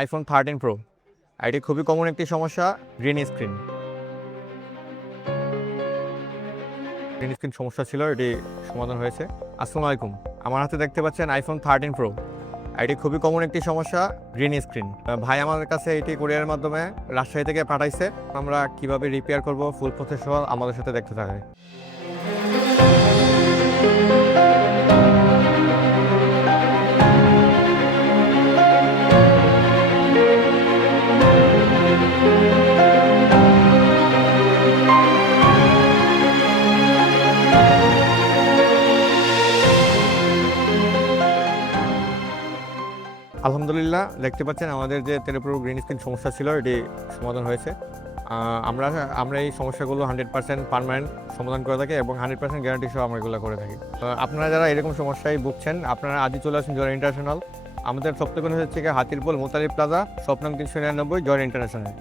IPhone 13 pro. এটি খুবই common একটি সমস্যা, গ্রিন স্ক্রিন। গ্রিন স্ক্রিন সমস্যা ছিল, এটি সমাধান হয়েছে। আসসালামু আলাইকুম, আমার হাতে দেখতে পাচ্ছেন আইফোন 13 প্রো। এটি খুবই কমন একটি সমস্যা, গ্রিন স্ক্রিন। ভাই আমাদের কাছে এটি কুরিয়ারের মাধ্যমে রাজশাহী থেকে পাঠাইছে। আমরা কিভাবে রিপেয়ার করব ফুল প্রসেস সহ আমাদের সাথে দেখতে থাকে। আলহামদুলিল্লাহ, দেখতে পাচ্ছেন আমাদের যে 13 প্রো গ্রিন স্ক্রিন সমস্যা ছিল, এটি সমাধান হয়েছে। আমরা আমরা এই সমস্যাগুলো 100% পার্মানেন্ট সমাধান করে থাকি এবং 100% গ্যারান্টি সহ আমরা এগুলো করে থাকি। আপনারা যারা এরকম সমস্যায় ভুগছেন, আপনারা আজই চলে আসুন জয় ইন্টারন্যাশনাল। আমাদের সপ্তাহে হচ্ছে হাতিরপুল মোতালিব প্লাজা, স্বপ্ন 399 জয় ইন্টারন্যাশনাল।